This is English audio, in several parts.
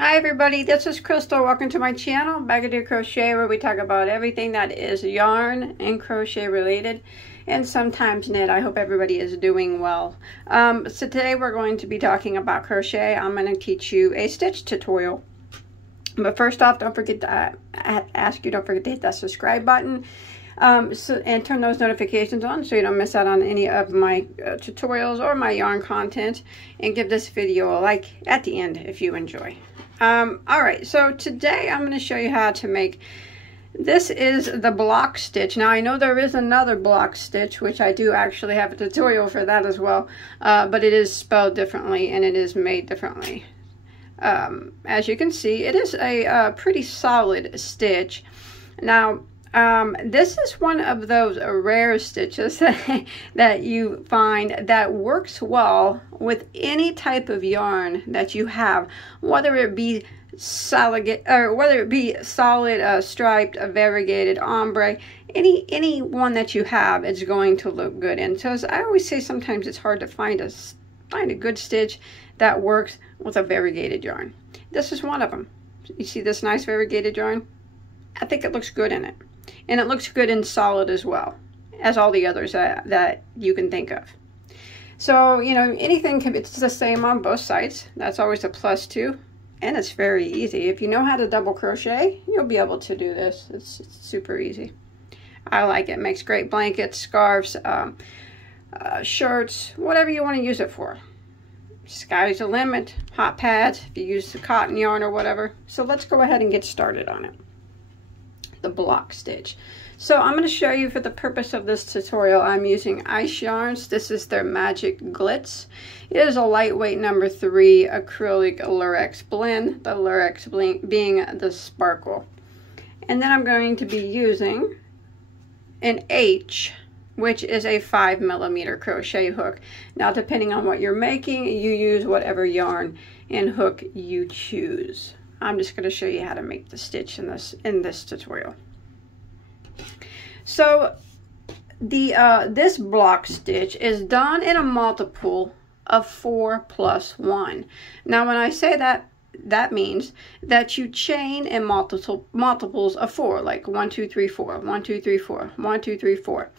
Hi everybody, this is Crystal. Welcome to my channel, Bagoday Crochet, where we talk about everything that is yarn and crochet related, and sometimes knit. I hope everybody is doing well. So today we're going to be talking about crochet. I'm going to teach you a stitch tutorial. But first off, don't forget to don't forget to hit that subscribe button. And turn those notifications on so you don't miss out on any of my tutorials or my yarn content, and give this video a like at the end if you enjoy. Alright, so today I'm going to show you how to make, this is the block stitch. Now I know there is another block stitch, which I do actually have a tutorial for that as well, but it is spelled differently and it is made differently. As you can see, it is a pretty solid stitch. Now this is one of those rare stitches that you find that works well with any type of yarn that you have, whether it be solid or whether it be solid, striped, variegated, ombre, any one that you have, it's going to look good. And so, as I always say, sometimes it's hard to find a good stitch that works with a variegated yarn. This is one of them. You see this nice variegated yarn? I think it looks good in it. And it looks good in solid as well as all the others that you can think of. So, you know, anything can be, it's the same on both sides. That's always a plus too. And it's very easy. If you know how to double crochet, you'll be able to do this. It's super easy. I like it. It makes great blankets, scarves, shirts, whatever you want to use it for. Sky's the limit. Hot pads, if you use the cotton yarn or whatever. So let's go ahead and get started on it. The block stitch. So I'm going to show you, for the purpose of this tutorial, I'm using ice yarns. This is their Magic Glitz. It is a lightweight number 3 acrylic Lurex blend, the Lurex being the sparkle. And then I'm going to be using an H, which is a 5mm crochet hook. Now, depending on what you're making, you use whatever yarn and hook you choose. I'm just going to show you how to make the stitch in this tutorial. So this block stitch is done in a multiple of 4 plus 1. Now when I say that, that means that you chain in multiples of 4, like 1 2 3 4, 1 2 3 4, 1 2 3 4.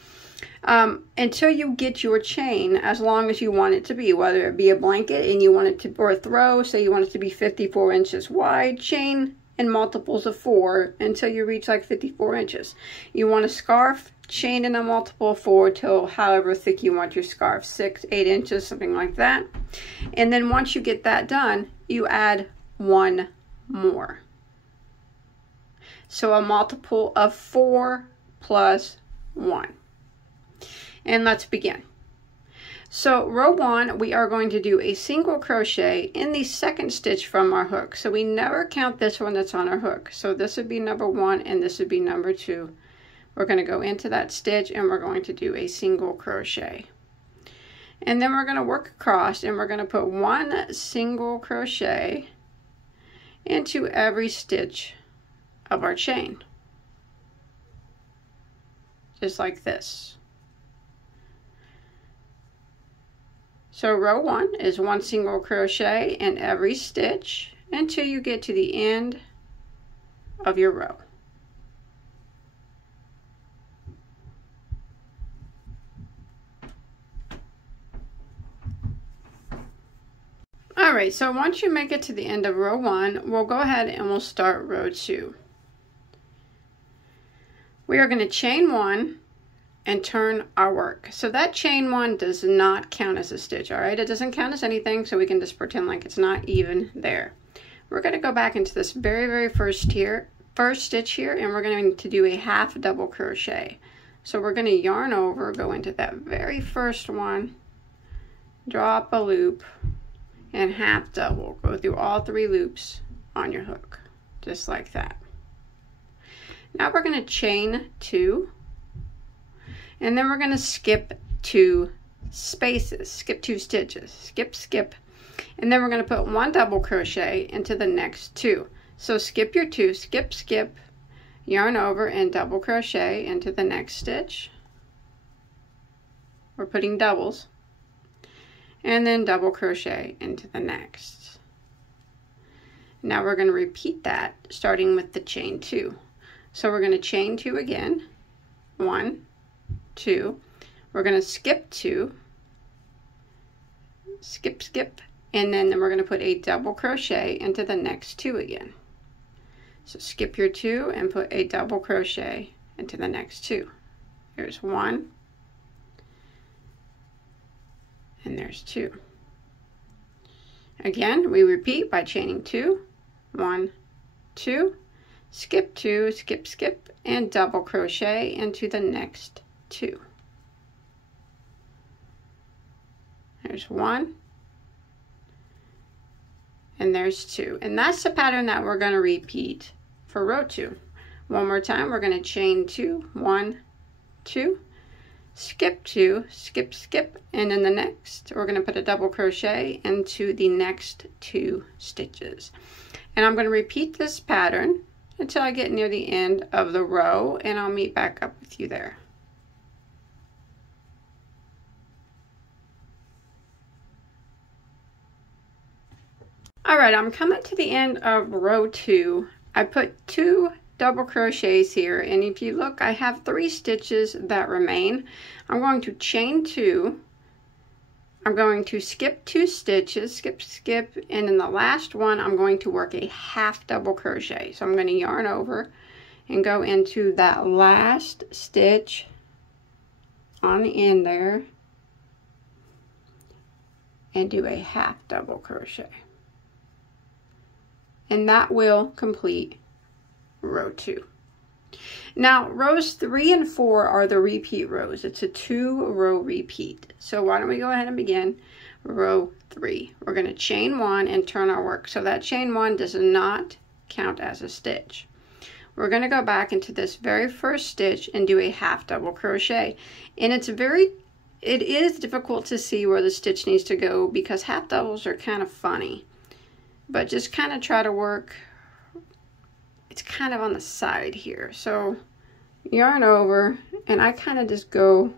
Until you get your chain as long as you want it to be, whether it be a blanket and you want it to, or a throw, say you want it to be 54 inches wide, chain in multiples of 4 until you reach like 54 inches. You want a scarf, chain in a multiple of 4 till however thick you want your scarf, 6, 8 inches, something like that. And then once you get that done, you add one more. So a multiple of 4 plus 1. And let's begin. So row 1, we are going to do a single crochet in the second stitch from our hook. So we never count this one that's on our hook. So this would be number 1 and this would be number 2. We're going to go into that stitch and we're going to do a single crochet. And then we're going to work across and we're going to put one single crochet into every stitch of our chain. Just like this. So row 1 is one single crochet in every stitch until you get to the end of your row. Alright, so once you make it to the end of row 1, we'll go ahead and we'll start row 2. We are going to chain 1 and turn our work. So that chain 1 does not count as a stitch, all right? It doesn't count as anything, so we can just pretend like it's not even there. We're going to go back into this very first stitch here, and we're going to do a half double crochet. So we're going to yarn over, go into that very first one, drop a loop, and half double. Go through all 3 loops on your hook, just like that. Now we're going to chain 2. And then we're going to skip 2 spaces, skip 2 stitches, skip, and then we're going to put 1 double crochet into the next 2. So skip your 2, skip, yarn over and double crochet into the next stitch. We're putting doubles, and then double crochet into the next. Now we're going to repeat that starting with the chain 2. So we're going to chain 2 again. 1, 2. We're going to skip 2. Skip, skip. And then we're going to put a double crochet into the next 2 again. So skip your 2 and put a double crochet into the next 2. There's 1. And there's 2. Again, we repeat by chaining 2. 1, 2. Skip 2, skip, skip, and double crochet into the next 2. There's 1. And there's 2. And that's the pattern that we're going to repeat for row 2. One more time, we're going to chain 2, 1, 2, skip 2, skip, skip, and in the next, we're going to put a double crochet into the next 2 stitches. And I'm going to repeat this pattern until I get near the end of the row, and I'll meet back up with you there. Alright, I'm coming to the end of row 2. I put 2 double crochets here, and if you look, I have 3 stitches that remain. I'm going to chain 2. I'm going to skip 2 stitches, skip, skip, and in the last one, I'm going to work a half double crochet. So I'm going to yarn over and go into that last stitch on the end there and do a half double crochet. And that will complete row 2. Now, rows 3 and 4 are the repeat rows. It's a 2-row repeat. So why don't we go ahead and begin row 3. We're going to chain 1 and turn our work. So that chain 1 does not count as a stitch. We're going to go back into this very first stitch and do a half double crochet. And it is difficult to see where the stitch needs to go because half doubles are kind of funny. But just kind of try to work, it's kind of on the side here. So yarn over, and I kind of just go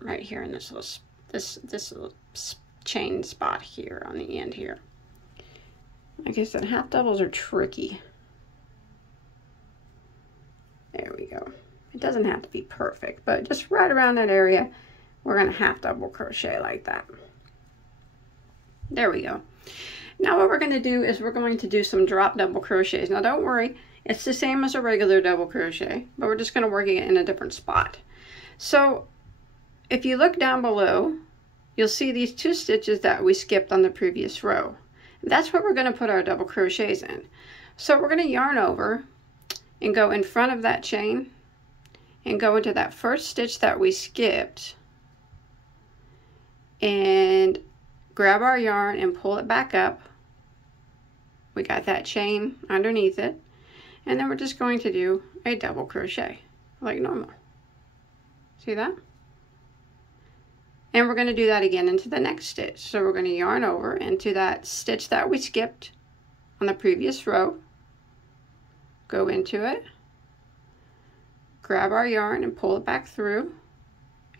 right here in this little chain spot here on the end here. Like I said, half doubles are tricky. There we go. It doesn't have to be perfect, but just right around that area, we're going to half double crochet like that. There we go. Now what we're going to do is we're going to do some drop double crochets. Now don't worry, it's the same as a regular double crochet, but we're just going to work it in a different spot. So if you look down below, you'll see these 2 stitches that we skipped on the previous row. That's where we're going to put our double crochets in. So we're going to yarn over and go in front of that chain and go into that first stitch that we skipped and grab our yarn and pull it back up. We got that chain underneath it, and then we're just going to do a double crochet like normal. See that? And we're going to do that again into the next stitch. So we're going to yarn over into that stitch that we skipped on the previous row, go into it, grab our yarn and pull it back through,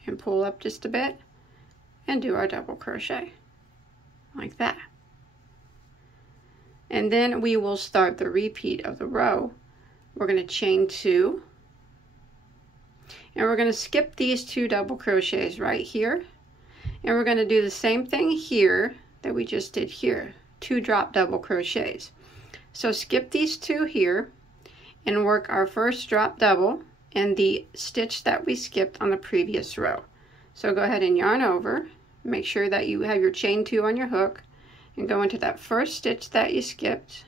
and pull up just a bit, and do our double crochet like that. And then we will start the repeat of the row. We're going to chain 2, and we're going to skip these 2 double crochets right here, and we're going to do the same thing here that we just did here, 2 drop double crochets. So skip these 2 here and work our first drop double in the stitch that we skipped on the previous row. So go ahead and yarn over. Make sure that you have your chain 2 on your hook and go into that first stitch that you skipped.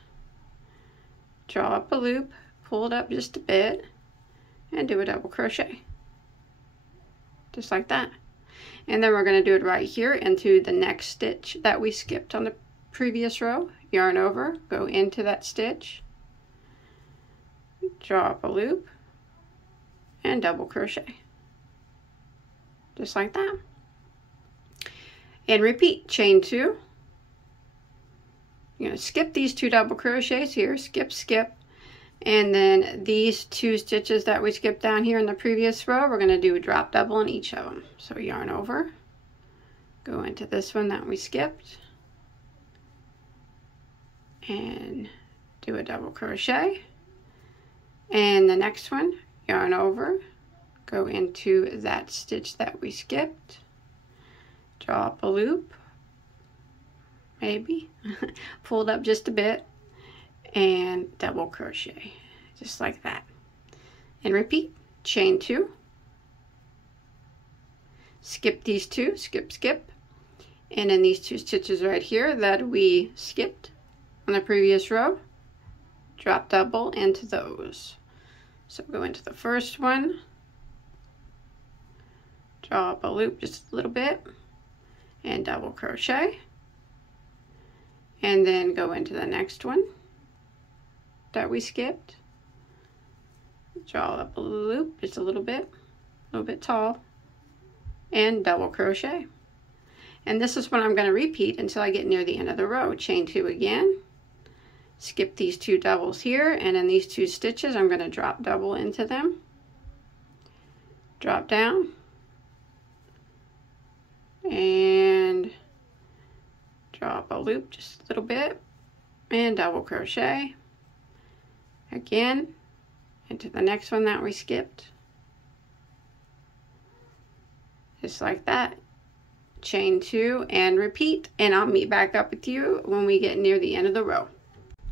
Draw up a loop, pull it up just a bit, and do a double crochet. Just like that. And then we're going to do it right here into the next stitch that we skipped on the previous row. Yarn over, go into that stitch, draw up a loop, and double crochet. Just like that. And repeat, chain 2. You're going to skip these 2 double crochets here, skip, skip, and then these 2 stitches that we skipped down here in the previous row, we're going to do a drop double in each of them. So yarn over, go into this one that we skipped, and do a double crochet, and the next one, yarn over, go into that stitch that we skipped, draw up a loop, maybe pull it up just a bit, and double crochet just like that, and repeat. Chain 2, skip these 2, skip, and in these 2 stitches right here that we skipped on the previous row, drop double into those. So go into the first one, draw up a loop just a little bit, and double crochet, and then go into the next one that we skipped, draw up a loop just a little bit tall, and double crochet. And this is what I'm going to repeat until I get near the end of the row. Chain 2 again, skip these 2 doubles here, and in these 2 stitches I'm going to drop double into them, drop down, and draw up a loop just a little bit, and double crochet again into the next one that we skipped, just like that. Chain 2 and repeat, and I'll meet back up with you when we get near the end of the row.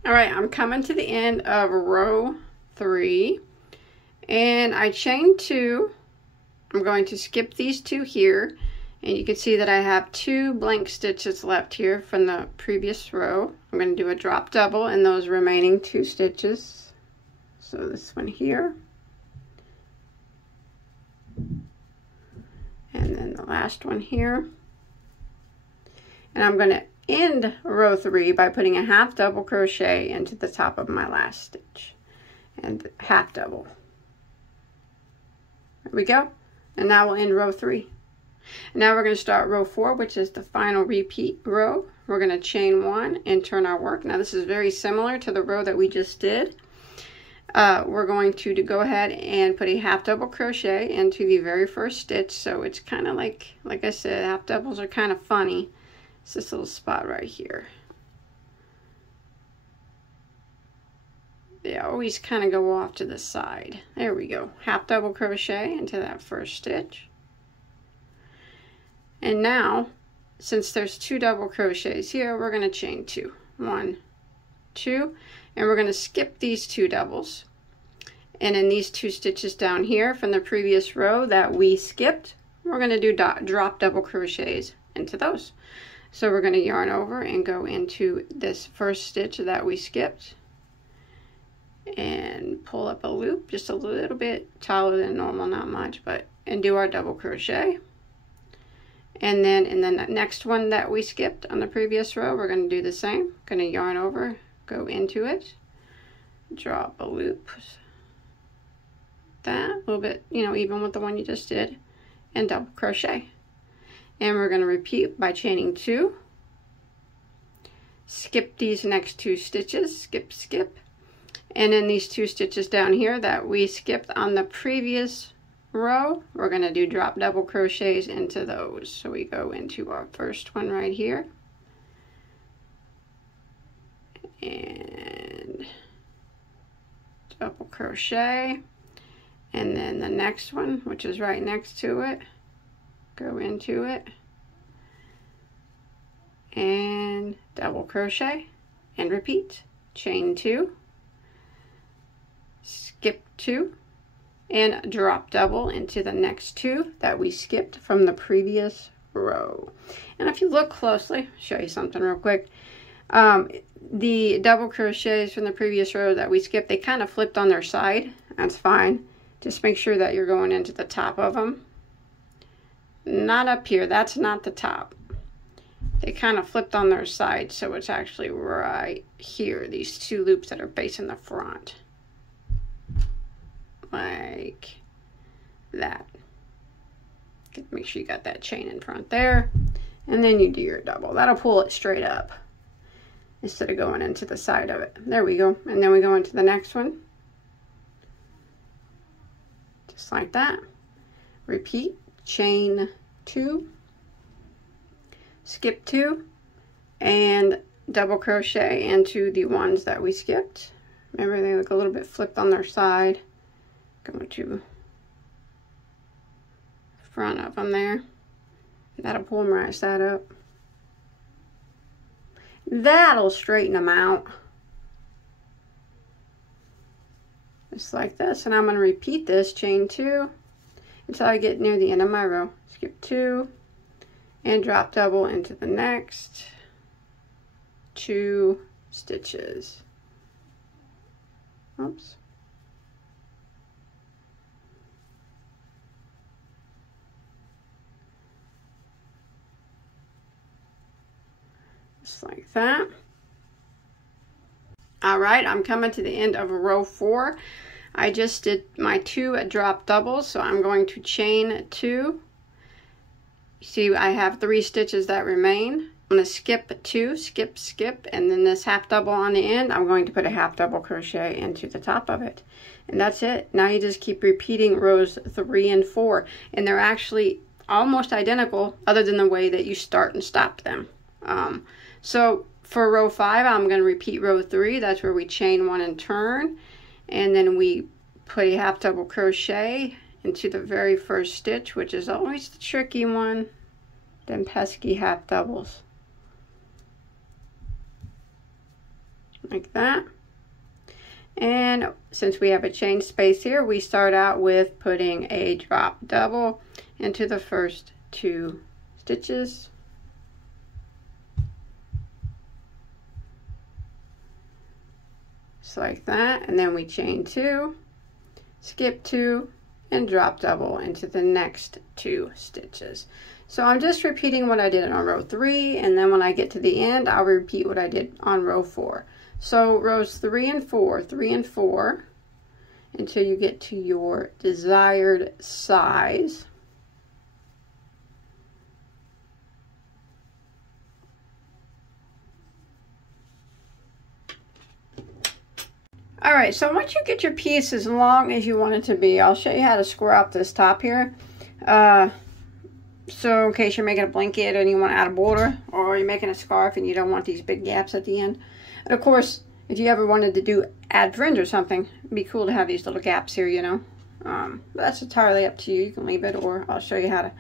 All right, I'm coming to the end of row 3, and I chained 2. I'm going to skip these 2 here, and you can see that I have 2 blank stitches left here from the previous row. I'm going to do a drop double in those remaining 2 stitches. So this one here, and then the last one here. And I'm going to end row 3 by putting a half double crochet into the top of my last stitch, and half double. There we go. And now we'll end row 3. And now we're going to start row 4, which is the final repeat row. We're going to chain 1 and turn our work. Now this is very similar to the row that we just did. We're going to go ahead and put a half double crochet into the very first stitch. So it's kind of like I said, half doubles are kind of funny. It's this little spot right here. They always kind of go off to the side. There we go. Half double crochet into that first stitch. And now, since there's 2 double crochets here, we're going to chain 2. 1, 2, and we're going to skip these 2 doubles. And in these 2 stitches down here from the previous row that we skipped, we're going to do drop double crochets into those. So we're going to yarn over and go into this first stitch that we skipped, and pull up a loop just a little bit taller than normal, not much, and do our double crochet. And then in the next one that we skipped on the previous row, we're going to do the same. Going to yarn over, go into it, drop a loop, that a little bit, even with the one you just did, and double crochet. And we're going to repeat by chaining 2, skip these next 2 stitches, skip, and in these 2 stitches down here that we skipped on the previous row, we're going to do drop double crochets into those. So we go into our first one right here, and double crochet, and then the next one, which is right next to it, go into it, and double crochet, and repeat. Chain 2, skip 2, and drop double into the next 2 that we skipped from the previous row. And if you look closely, I'll show you something real quick. The double crochets from the previous row that we skipped, they kind of flipped on their side. That's fine. Just make sure that you're going into the top of them. Not up here, that's not the top. They kind of flipped on their side, so it's actually right here, these 2 loops that are facing the front. Like that. Make sure you got that chain in front there, and then you do your double. That'll pull it straight up instead of going into the side of it. There we go. And then we go into the next one, just like that. Repeat. Chain 2, skip 2, and double crochet into the ones that we skipped. Remember, they look a little bit flipped on their side. Go to front of them there. That'll polarize that up. That'll straighten them out. Just like this. And I'm going to repeat this, chain 2, until I get near the end of my row. Skip 2 and drop double into the next 2 stitches. Oops. Just like that. Alright, I'm coming to the end of row 4. I just did my 2 drop doubles, so I'm going to chain 2. See, I have 3 stitches that remain. I'm going to skip 2, skip, skip, and then this half double on the end, I'm going to put a half double crochet into the top of it. And that's it. Now you just keep repeating rows 3 and 4. And they're actually almost identical, other than the way that you start and stop them. So for row 5, I'm going to repeat row 3. That's where we chain 1 and turn. And then we put a half double crochet into the very first stitch, which is always the tricky one. Then pesky half doubles. Like that. And since we have a chain space here, we start out with putting a drop double into the first 2 stitches. Just like that. And then we chain 2, skip 2, and drop double into the next 2 stitches. So I'm just repeating what I did on row 3, and then when I get to the end, I'll repeat what I did on row 4. So rows 3 and 4, 3 and 4, until you get to your desired size. Alright, so once you get your piece as long as you want it to be, I'll show you how to square up this top here. So in case you're making a blanket and you want to add a border, or you're making a scarf and you don't want these big gaps at the end. And of course, if you ever wanted to add fringe or something, it'd be cool to have these little gaps here, you know. But that's entirely up to you. You can leave it, or I'll show you how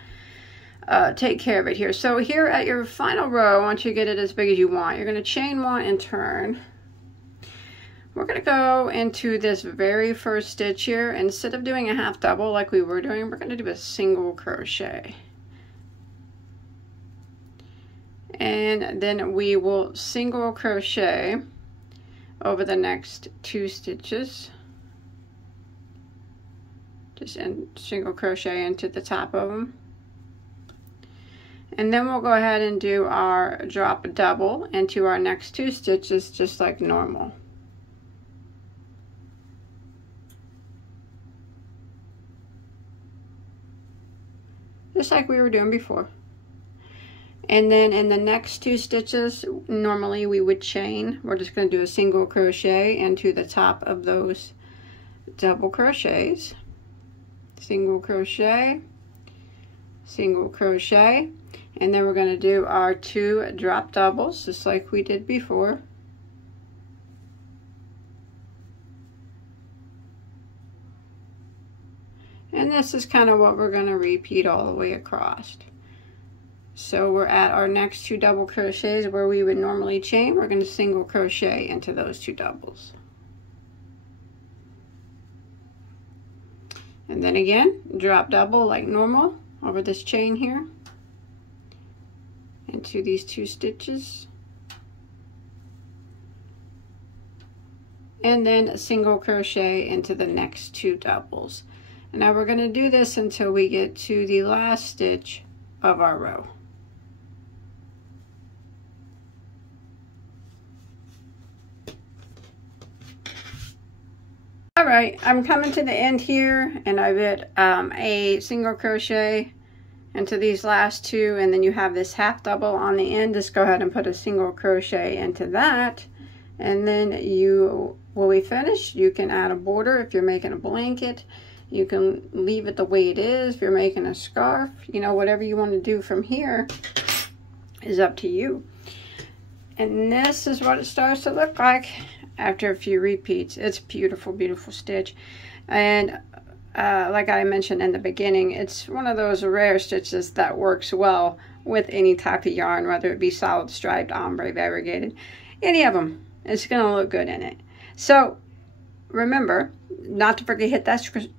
to take care of it here. So here at your final row, once you get it as big as you want, you're going to chain 1 and turn. We're going to go into this very first stitch here. Instead of doing a half double like we were doing, we're going to do a single crochet. And then we will single crochet over the next 2 stitches. Just single crochet into the top of them. And then we'll go ahead and do our drop double into our next 2 stitches just like normal. Just like we were doing before. And then in the next 2 stitches, normally we would chain. We're just going to do a single crochet into the top of those double crochets. Single crochet, single crochet, and then we're going to do our 2 drop doubles just like we did before. And this is kind of what we're going to repeat all the way across. So we're at our next 2 double crochets where we would normally chain. We're going to single crochet into those 2 doubles. And then again, drop double like normal over this chain here into these 2 stitches. And then a single crochet into the next 2 doubles. And now we're going to do this until we get to the last stitch of our row. Alright, I'm coming to the end here, and I did a single crochet into these last 2, and then you have this half double on the end. Just go ahead and put a single crochet into that, and then when we finish, you can add a border if you're making a blanket. You can leave it the way it is if you're making a scarf. You know, whatever you want to do from here is up to you. And this is what it starts to look like after a few repeats. It's a beautiful, beautiful stitch. And like I mentioned in the beginning, it's one of those rare stitches that works well with any type of yarn, whether it be solid, striped, ombre, variegated, any of them. It's going to look good in it. So remember not to forget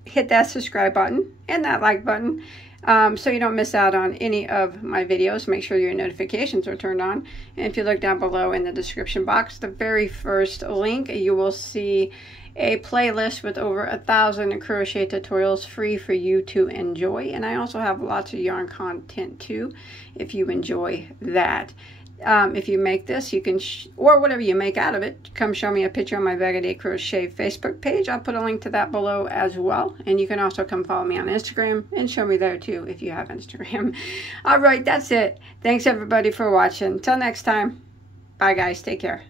hit that subscribe button and that like button, so you don't miss out on any of my videos. Make sure your notifications are turned on. And if you look down below in the description box, the very first link, you will see a playlist with over 1,000 crochet tutorials free for you to enjoy. And I also have lots of yarn content too, if you enjoy that. If you make this, you can, or whatever you make out of it, come show me a picture on my Bagoday Crochet Facebook page. I'll put a link to that below as well. And you can also come follow me on Instagram and show me there too if you have Instagram. All right, that's it. Thanks everybody for watching. Till next time. Bye guys. Take care.